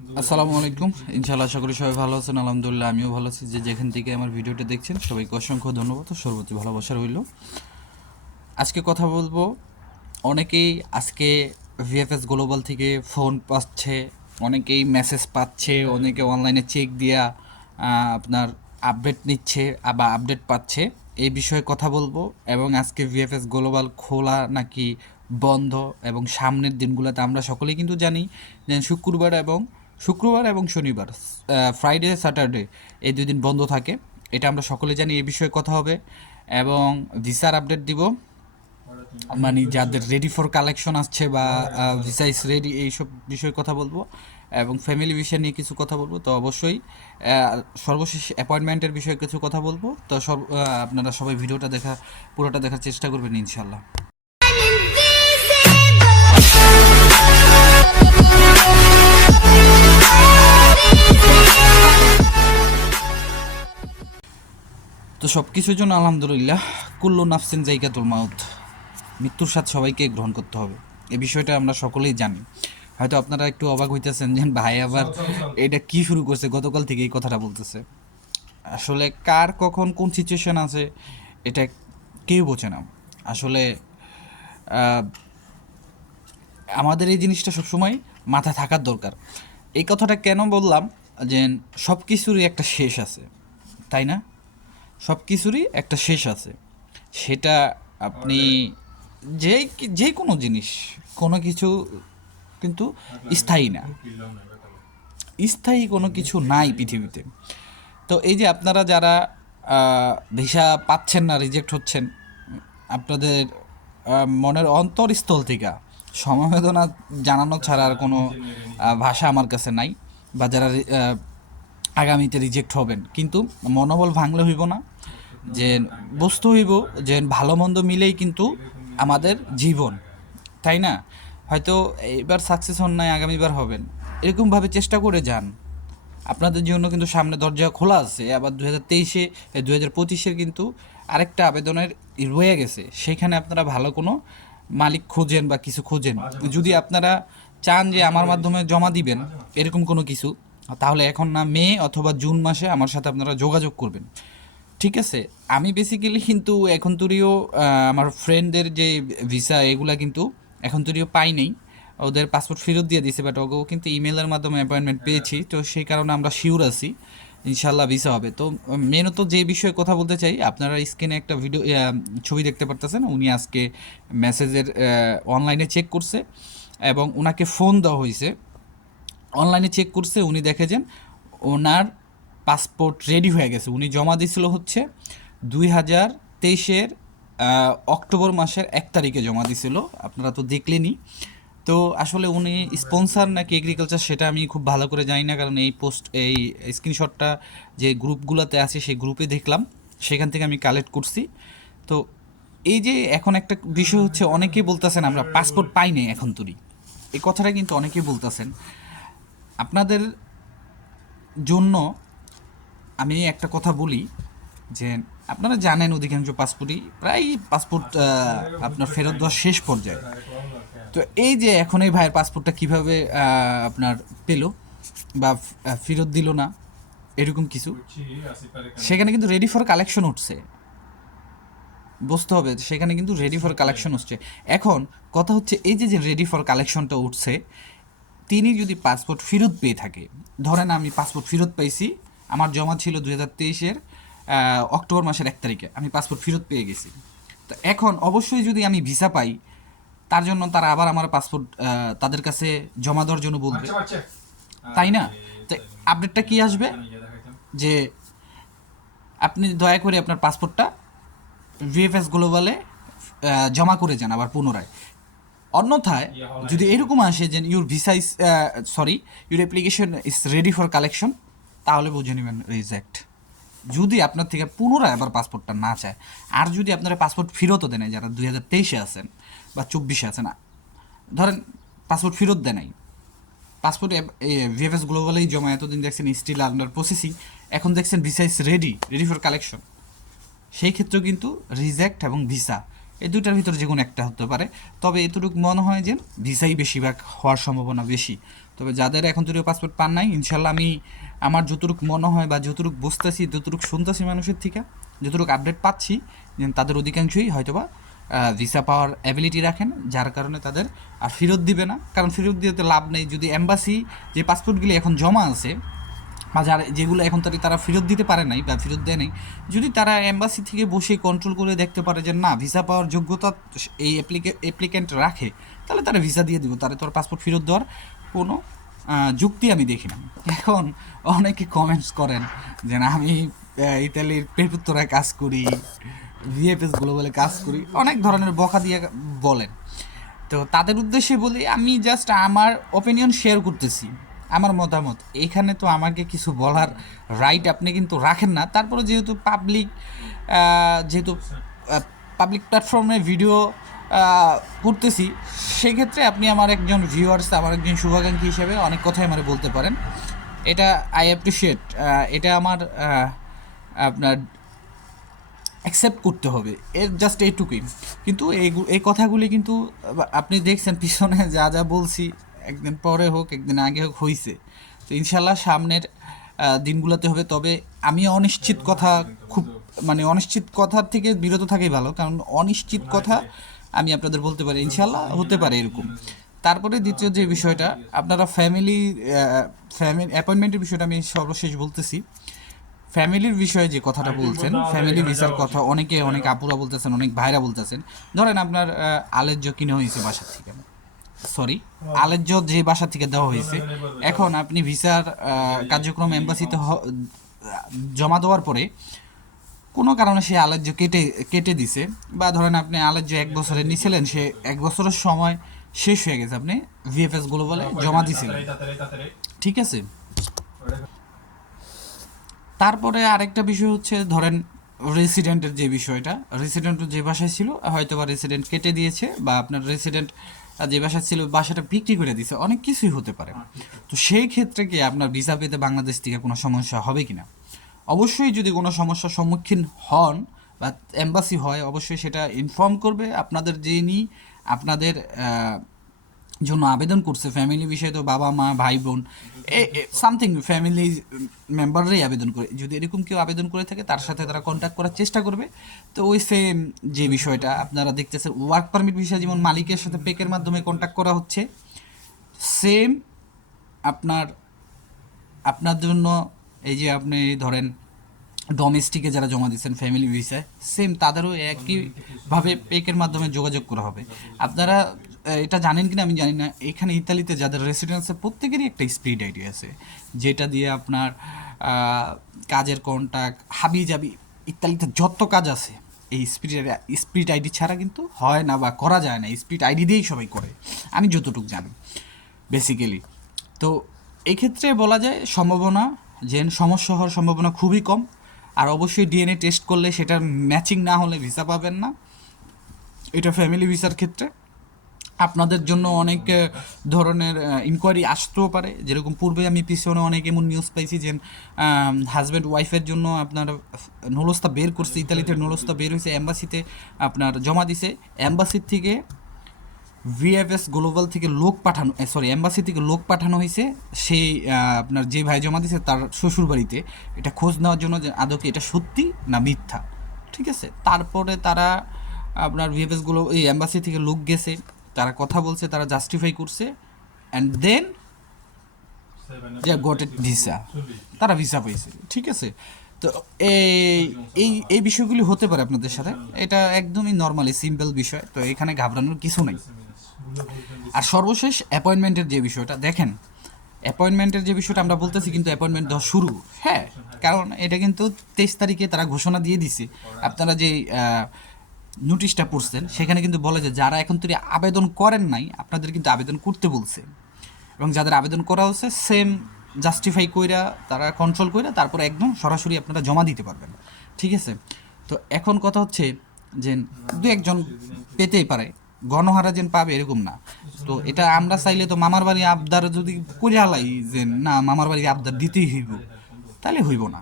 আসসালামু আলাইকুম। ইনশাআল্লাহ আশা করি সবাই ভালো আছেন। আলহামদুলিল্লাহ আমিও ভালো আছি। যে যেখান থেকে আমার ভিডিওটা দেখছেন সবাইকে অসংখ্য ধন্যবাদ ও সর্বোচ্চ ভালোবাসা রইল। আজকে কথা বলবো, অনেকেই আজকে ভিএফএস গ্লোবাল থেকে ফোন পাচ্ছে, অনেকেই মেসেজ পাচ্ছে, অনেকে অনলাইনে চেক দিয়া আপনার আপডেট নিচ্ছে বা আপডেট পাচ্ছে। এই বিষয়ে কথা বলবো এবং আজকে ভিএফএস গ্লোবাল খোলা নাকি বন্ধ, এবং সামনের দিনগুলোতে আমরা সকলেই কিন্তু জানি যে শুক্রবার এবং শনিবার, ফ্রাইডে স্যাটারডে, এই দুই দিন বন্ধ থাকে। এটা আমরা সকলে জানি। এই বিষয়ে কথা হবে এবং ভিসার আপডেট দিব, মানে যাদের রেডি ফর কালেকশন আসছে বা ভিসা ইস রেডি, এইসব বিষয়ে কথা বলবো এবং ফ্যামিলি বিষয় নিয়ে কিছু কথা বলবো। তো অবশ্যই সর্বশেষ অ্যাপয়েন্টমেন্টের বিষয়ে কিছু কথা বলবো। তো আপনারা সবাই ভিডিওটা পুরোটা দেখার চেষ্টা করবেন ইনশাল্লাহ। তো সব কিছুর জন্য আলহামদুলিল্লাহ, কুল্লু নাফসিন জাইকাতুল মাউত, মৃত্যুর স্বাদ সবাইকে গ্রহণ করতে হবে। এই বিষয়টা আমরা সকলেই জানি। হয়তো আপনারা একটু অবাক হইতেছেন যে ভাই আবার এটা কি শুরু করছে, গতকাল থেকে এই কথাটা বলতেছে। আসলে কার কখন কোন সিচুয়েশন আছে এটা কেউ বোঝে না। আসলে আমাদের এই জিনিসটা সবসময় মাথায় থাকার দরকার। এই কথাটা কেন বললাম, যে সব কিছুরই একটা শেষ আছে, তাই না? সব কিছুরই একটা শেষ আছে। সেটা আপনি যে যে কোনো জিনিস, কোনো কিছু কিন্তু স্থায়ী না, স্থায়ী কোনো কিছু নাই পৃথিবীতে। তো এই যে আপনারা যারা ভিসা পাচ্ছেন না, রিজেক্ট হচ্ছেন, আপনাদের মনের অন্তরস্থল থেকে সমবেদনা জানানো ছাড়া আর কোনো ভাষা আমার কাছে নাই। বা যারা আগামীতে রিজেক্ট হবেন, কিন্তু মনোবল ভাঙলে হইব না। যে বস্তু হইব যে ভালো মন্দ মিলেই কিন্তু আমাদের জীবন, তাই না? হয়তো এইবার সাকসেস হন নাই, আগামীবার হবেন, এরকমভাবে চেষ্টা করে যান। আপনাদের জন্য কিন্তু সামনে দরজা খোলা আছে। আবার 2023-এ 2025-এর কিন্তু আরেকটা আবেদনের রয়ে গেছে, সেখানে আপনারা ভালো কোনো মালিক খোঁজেন বা কিছু খোঁজেন। যদি আপনারা চান যে আমার মাধ্যমে জমা দিবেন এরকম কোনো কিছু, তাহলে এখন না মে অথবা জুন মাসে আমার সাথে আপনারা যোগাযোগ করবেন, ঠিক আছে? আমি বেসিক্যালি কিন্তু এখন তুরিও আমার ফ্রেন্ডদের যে ভিসা এগুলা কিন্তু এখন তুরিও পাই নেই। ওদের পাসপোর্ট ফেরত দিয়ে দিছে, বাট ওকেও কিন্তু ইমেলের মাধ্যমে অ্যাপয়েন্টমেন্ট পেয়েছি। তো সেই কারণে আমরা শিওর আছি ইনশাল্লাহ ভিসা হবে। তো মেনত যে বিষয়ে কথা বলতে চাই, আপনারা স্ক্রিনে একটা ছবি দেখতে পারতেছেন। উনি আজকে মেসেজের অনলাইনে চেক করছে এবং ওনাকে ফোন দেওয়া হয়েছে। অনলাইনে চেক করছে, উনি দেখেছেন ওনার পাসপোর্ট রেডি হয়ে গেছে। উনি জমা দিয়েছিল হচ্ছে 2023-এর অক্টোবর মাসের 1 তারিখে জমা দিছিল। আপনারা তো দেখলেনই। তো আসলে উনি স্পন্সার নাকি এগ্রিকালচার সেটা আমি খুব ভালো করে জানি না, কারণ এই স্ক্রিনশটটা যে গ্রুপগুলোতে আছে সেই গ্রুপে দেখলাম, সেখান থেকে আমি কালেক্ট করছি। তো এই যে এখন একটা বিষয় হচ্ছে, অনেকেই বলতেছেন আমরা পাসপোর্ট পাই নাই এখন তুই, এই কথাটা কিন্তু অনেকেই বলতেছেন। আপনাদের জন্য আমি একটা কথা বলি, যে আপনারা জানেন অধিকাংশ পাসপোর্ট আপনার ফেরত দেওয়ার শেষ পর্যায়ে। তো এই যে এখন এই ভাইয়ের পাসপোর্টটা কিভাবে আপনার পেলো বা ফেরত দিল না, এরকম কিছু, সেখানে কিন্তু রেডি ফর কালেকশন উঠছে। বুঝতে হবে সেখানে কিন্তু রেডি ফর কালেকশন হচ্ছে। এখন কথা হচ্ছে, এই যে যে রেডি ফর কালেকশনটা উঠছে, তিনি যদি পাসপোর্ট ফেরত পেয়ে থাকে, ধরেন আমি পাসপোর্ট ফেরত পাইছি, আমার জমা ছিল 2023-এর অক্টোবর মাসের 1 তারিখে, আমি পাসপোর্ট ফেরত পেয়ে গেছি। তো এখন অবশ্যই যদি আমি ভিসা পাই, তার জন্য তারা আবার আমার পাসপোর্ট তাদের কাছে জমা দেওয়ার জন্য বলবে, তাই না? তো আপডেটটা কি আসবে, যে আপনি দয়া করে আপনার পাসপোর্টটা ভিএফএস গ্লোবালে জমা করে যান আবার পুনরায়। অন্যথায় যদি এরকম আসে যে your application is ready for collection, তাহলে বুঝে নেবেন রিজেক্ট। যদি আপনার থেকে পুনরায় আবার পাসপোর্টটা না চায়, আর যদি আপনারা পাসপোর্ট ফেরতও দেয় নাই, যারা 2023-এ আছেন বা 24-এ আছেন, ধরেন পাসপোর্ট ফেরত দেয় নাই, পাসপোর্ট ভিএফএস গ্লোবালেই জমা, এতদিন দেখছেন স্টিল আন্ডার প্রসেসিং, এখন দেখছেন visa is ready for collection, সেই ক্ষেত্রেও কিন্তু রিজেক্ট এবং ভিসা এই দুইটার ভিতরে যে কোনো একটা হতে পারে। তবে এতটুকু মনে হয় যে ভিসাই বেশিরভাগ হওয়ার সম্ভাবনা বেশি। তবে যাদের এখন তৈরি পাসপোর্ট পান নাই, ইনশাল্লাহ আমি আমার যতটুকু মনে হয় বা যতটুকু বুঝতেছি, যতটুকু শুনতেছি মানুষের থেকে, যতটুকু আপডেট পাচ্ছি, যে তাদের অধিকাংশই হয়তোবা ভিসা পাওয়ার অ্যাবিলিটি রাখেন, যার কারণে তাদের আর ফেরত দিবে না। কারণ ফেরত দিয়ে তো লাভ নেই, যদি এম্বাসি যে পাসপোর্টগুলি এখন জমা আছে বা যারা যেগুলো এখন তারা ফেরত দিতে পারে নাই বা ফেরত দেয় নাই, যদি তারা এম্বাসি থেকে বসে কন্ট্রোল করে দেখতে পারে যে না ভিসা পাওয়ার যোগ্যতা এই অ্যাপ্লিক্যান্ট রাখে, তাহলে তারা ভিসা দিয়ে দিব, তারা তোর পাসপোর্ট ফেরত দেওয়ার কোনো যুক্তি আমি দেখি না। এখন অনেকে কমেন্টস করেন যে না আমি ইতালির প্রেপুত্তরায় কাজ করি, ভিএফএস গ্লোবালে কাজ করি, অনেক ধরনের বকা দিয়ে বলেন। তো তাদের উদ্দেশ্যে বলি, আমি জাস্ট আমার ওপিনিয়ন শেয়ার করতেছি, আমার মতামত। এখানে তো আমাকে কিছু বলার রাইট আপনি কিন্তু রাখেন না। তারপরে যেহেতু পাবলিক প্ল্যাটফর্মে ভিডিও করতেছি, সেক্ষেত্রে আপনি আমার একজন ভিউয়ার্স, আমার একজন শুভাকাঙ্ক্ষী হিসেবে অনেক কথাই আমার বলতে পারেন। এটা আই অ্যাপ্রিসিয়েট, এটা আমার আপনার অ্যাকসেপ্ট করতে হবে, এর জাস্ট এইটুকুই। কিন্তু এই কথাগুলি কিন্তু আপনি দেখছেন পিছনে যা যা বলছি, একদিন পরে হোক একদিন আগে হোক হয়েছে। তো ইনশাল্লাহ সামনের দিনগুলোতে হবে। তবে আমি অনিশ্চিত কথা খুব অনিশ্চিত কথার থেকে বিরত থাকাই ভালো, কারণ অনিশ্চিত কথা আমি আপনাদের বলতে পারি ইনশাল্লাহ হতে পারে এরকম। তারপরে দ্বিতীয় যে বিষয়টা, আপনারা ফ্যামিলি অ্যাপয়েন্টমেন্টের বিষয়টা আমি সর্বশেষ বলতেছি। ফ্যামিলির বিষয়ে যে কথাটা বলছেন, ফ্যামিলি ভিসার কথা অনেক আপুরা বলতেছেন, অনেক ভাইরা বলতেছেন। ধরেন আপনার আলেজ্য কিনে হয়েছে বাসা থেকে, আলেজ্য যে বাসা থেকে দেওয়া হয়েছে, এখন আপনি ভিসার কার্যক্রম এম্বাসিতে জমা দেওয়ার পরে কোনো কারণে সে আলেজ্য কেটে দিছে, বা ধরেন আপনি আলেজ্য 1 বছরের নিয়েছিলেন, সে 1 বছরের সময় শেষ হয়ে গেছে, আপনি ভিএফএস গ্লোবালে জমা দিয়েছিলেন, ঠিক আছে। তারপরে আরেকটা বিষয় হচ্ছে, ধরেন রেসিডেন্টের যে বিষয়টা, রেসিডেন্ট যে বাসায় ছিল হয়তো বা রেসিডেন্ট কেটে দিয়েছে, বা আপনার রেসিডেন্ট যে বাসায় ছিল বাসাটা বিক্রি করে দিয়েছে, অনেক কিছুই হতে পারে। তো সেই ক্ষেত্রে কি আপনার ভিসা পেতে বাংলাদেশ থেকে কোনো সমস্যা হবে কি না? অবশ্যই যদি কোনো সমস্যার সম্মুখীন হন বা এম্বাসি হয়, অবশ্যই সেটা ইনফর্ম করবে আপনাদের, যিনি আপনাদের জন্য আবেদন করছে। ফ্যামিলি বিষয়ে তো বাবা মা ভাই বোন সামথিং ফ্যামিলি মেম্বাররাই আবেদন করে, যদি এরকম কেউ আবেদন করে থাকে তার সাথে তারা কন্ট্যাক্ট করার চেষ্টা করবে। তো ওই সেম যে বিষয়টা আপনারা দেখতেছেন ওয়ার্ক পারমিট বিষয়ে যেমন মালিকের সাথে পেকের মাধ্যমে কন্ট্যাক্ট করা হচ্ছে, সেম আপনার আপনার জন্য এই যে আপনি ধরেন ডোমেস্টিকে যারা জমা দিচ্ছেন ফ্যামিলি ভিসায়, সেম তাদেরও একইভাবে পেকের মাধ্যমে যোগাযোগ করা হবে। আপনারা এটা জানেন কিনা আমি জানি না, এখানে ইতালিতে যাদের রেসিডেন্সে প্রত্যেকেরই একটা স্পিড আইডি আছে, যেটা দিয়ে আপনার কাজের কন্ট্যাক্ট হাবি জাবি ইতালিতে যত কাজ আছে এই স্পিড আইডি ছাড়া কিন্তু হয় না বা করা যায় না, স্পিড আইডি দিয়েই সবাই করে, আমি যতটুকু জানি বেসিক্যালি। তো এক্ষেত্রে বলা যায় সম্ভাবনা যে সমস্যা হওয়ার সম্ভাবনা খুবই কম। আর অবশ্যই ডিএনএ টেস্ট করলে সেটা ম্যাচিং না হলে ভিসা পাবেন না, এটা ফ্যামিলি ভিসার ক্ষেত্রে। আপনাদের জন্য অনেক ধরনের ইনকোয়ারি আসতেও পারে, যেরকম পূর্বে আমি পিছনে অনেক এমন নিউজ পাইছি যে হাজব্যান্ড ওয়াইফের জন্য আপনার নলস্তা বের করছে, ইতালিতে নলস্তা বের হয়েছে, এম্বাসিতে আপনার জমা দিছে, এম্বাসির থেকে ভিএফএস গ্লোবাল থেকে লোক পাঠানো, এম্বাসি থেকে লোক পাঠানো হয়েছে সেই আপনার যে ভাই জমা দিয়েছে তার শ্বশুর বাড়িতে, এটা খোঁজ নেওয়ার জন্য যে আদৌ কি এটা সত্যি না মিথ্যা, ঠিক আছে। তারপরে তারা আপনার ভিএফএসগুলো এই এম্বাসি থেকে লোক গেছে, তারা কথা বলছে, তারা জাস্টিফাই করছে, অ্যান্ড দেন যে গট ইট ভিসা, তারা ভিসা পেয়েছে, ঠিক আছে। তো এই এই এই বিষয়গুলি হতে পারে আপনাদের সাথে, এটা একদমই নর্মালি সিম্পল বিষয়, তো এখানে ঘাবড়ানোর কিছু নেই। আর সর্বশেষ অ্যাপয়েন্টমেন্টের যে বিষয়টা দেখেন, অ্যাপয়েন্টমেন্টের যে বিষয়টা আমরা বলতেছি কিন্তু অ্যাপয়েন্টমেন্ট দেওয়া শুরু, হ্যাঁ, কারণ এটা কিন্তু 23 তারিখে তারা ঘোষণা দিয়ে দিছে। আপনারা যে নোটিশটা পড়ছেন সেখানে কিন্তু বলে যে যারা এখন তুই আবেদন করেন নাই আপনাদের কিন্তু আবেদন করতে বলছে, এবং যাদের আবেদন করা হচ্ছে সেম জাস্টিফাই কইরা তারা কন্ট্রোল কইরা তারপরে একদম সরাসরি আপনারা জমা দিতে পারবেন, ঠিক আছে। তো এখন কথা হচ্ছে যে দু একজন পেতেই পারে, গণহারা যেন পাবে এরকম না। তো এটা আমরা চাইলে তো মামার বাড়ি আবদার যদি করে হালাই যে না মামার বাড়ি আবদার দিতেই হইব, তাহলে হইব না,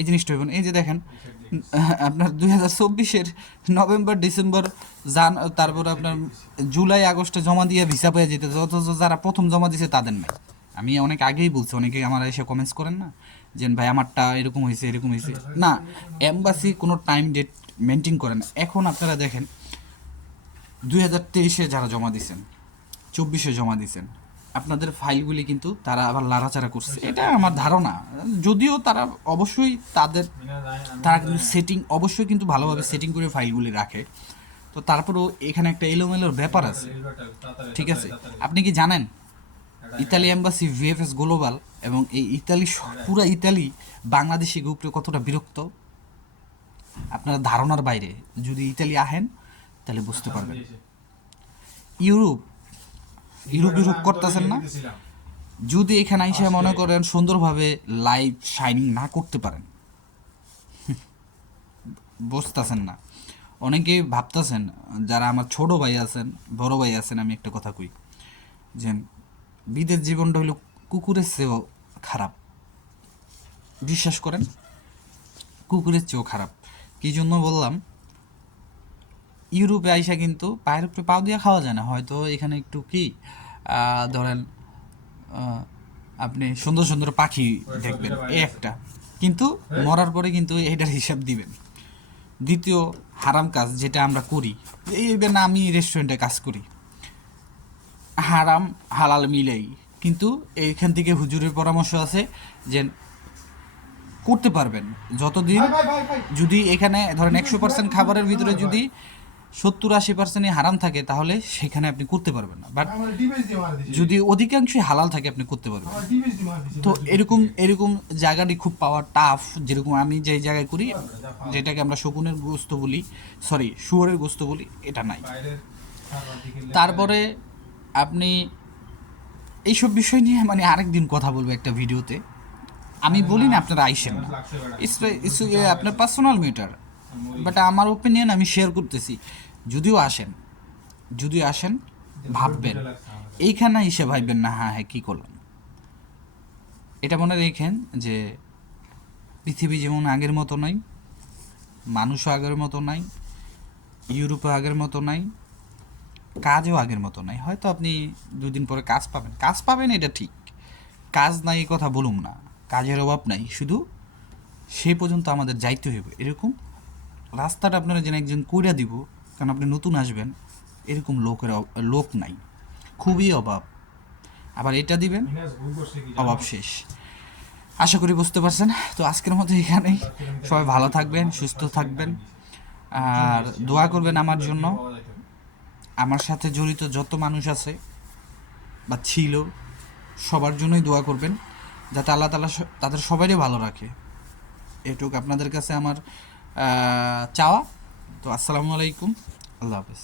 এই জিনিসটা হইব না। এই যে দেখেন আপনার 2024-এর নভেম্বর ডিসেম্বর তারপর আপনার জুলাই আগস্টে জমা দিয়ে ভিসা পেয়ে যেতে, অথচ যারা প্রথম জমা দিয়েছে তাদের নেই। আমি অনেক আগেই বলছি, অনেকে আমার এসে কমেন্টস করেন না যে ভাই আমারটা এরকম হয়েছে এরকম হয়েছে। না, এম্বাসি কোনো টাইম ডেট মেনটেন করে না। এখন আপনারা দেখেন 2023-এ যারা জমা দিয়েছেন, 24-এ জমা দিয়েছেন, আপনাদের ফাইলগুলি কিন্তু তারা আবার লাড়াচাড়া করছে, এটা আমার ধারণা। যদিও তারা অবশ্যই তারা কিন্তু সেটিং অবশ্যই কিন্তু ভালোভাবে সেটিং করে ফাইলগুলি রাখে, তো তারপরেও এখানে একটা এলোমেলোর ব্যাপার আছে। ঠিক আছে, আপনি কি জানেন ইতালি এম্বাসি, ভিএফএস গ্লোবাল এবং এই ইতালি পুরো ইতালি বাংলাদেশি গ্রুপে কতটা বিরক্ত আপনার ধারণার বাইরে। যদি ইতালি আহেন তাহলে বুঝতে পারবেন। ইউরোপ ইউরোপ ইউরোপ করতেছেন না, যদি এখানে এসে মনে করেন সুন্দরভাবে লাইভ শাইনিং না করতে পারেন, বুঝতেছেন না। অনেকেই ভাবতেছেন, যারা আমার ছোট ভাই আছেন, বড় ভাই আছেন, আমি একটা কথা কই যে বিদেশ জীবনটা হলো কুকুরের চেয়েও খারাপ। বিশ্বাস করেন, কুকুরের চেয়েও খারাপ। কী জন্য বললাম, ইউরোপে আইসা কিন্তু পায়ের উপরে পাও দিয়ে খাওয়া যায় না। হয়তো এখানে একটু কি ধরেন আপনি সুন্দর সুন্দর পাখি দেখবেন, এই একটা, কিন্তু মরার পরে কিন্তু এটার হিসাব দিবেন। দ্বিতীয় হারাম কাজ যেটা আমরা করি, ইভেন আমি রেস্টুরেন্টে কাজ করি, হারাম হালাল মিলেই, কিন্তু এইখান থেকে হুজুরের পরামর্শ আছে যে করতে পারবেন যতদিন, যদি এখানে ধরেন 100% খাবারের ভিতরে যদি 70-80%ই হারাম থাকে তাহলে সেখানে আপনি করতে পারবেন না, বাট যদি অধিকাংশই হালাল থাকে আপনি করতে পারবেন। তো এরকম এরকম জায়গাটি খুব পাওয়া টাফ। যেরকম আমি যেই জায়গায় করি, যেটাকে আমরা শকুনের গোস্ত বলি, সরি শুয়োরের গোস্ত বলি, এটা নাই। তারপরে আপনি এইসব বিষয় নিয়ে মানে আরেকদিন কথা বলবো একটা ভিডিওতে। আমি বলি না আপনারা আইসেন না, ইটস আপনার পার্সোনাল ম্যাটার, বাট আমার ওপিনিয়ন আমি শেয়ার করতেছি। যদিও আসেন ভাববেন, এইখানে এসে ভাববেন না হ্যাঁ হ্যাঁ কী করলাম। এটা মনে রেখেন যে পৃথিবী যেমন আগের মতো নাই, মানুষও আগের মতো নাই, ইউরোপও আগের মতো নাই, কাজও আগের মতো নাই। হয়তো আপনি 2 দিন পরে কাজ পাবেন এটা ঠিক, কাজ নাই এই কথা বলুম না, কাজের অভাব নাই, শুধু সেই পর্যন্ত আমাদের যাইতে হইবে। এরকম রাস্তাটা আপনারা যেন একজন কইরা দিব, কারণ আপনি নতুন আসবেন, এরকম লোক নাই, খুবই অভাব। আবার এটা দিবেন, অভাব শেষ। আশা করি বুঝতে পারছেন। তো আজকের মতো এখানেই, সবাই ভালো থাকবেন, সুস্থ থাকবেন, আর দোয়া করবেন আমার জন্য। আমার সাথে জড়িত যত মানুষ আছে বা ছিল, সবার জন্যই দোয়া করবেন, যাতে আল্লাহ তাআলা তাদের সবাইকে ভালো রাখে। এটুকু আপনাদের কাছে আমার চাওয়া। তো আসসালামু আলাইকুম, আল্লাহ হাফেজ।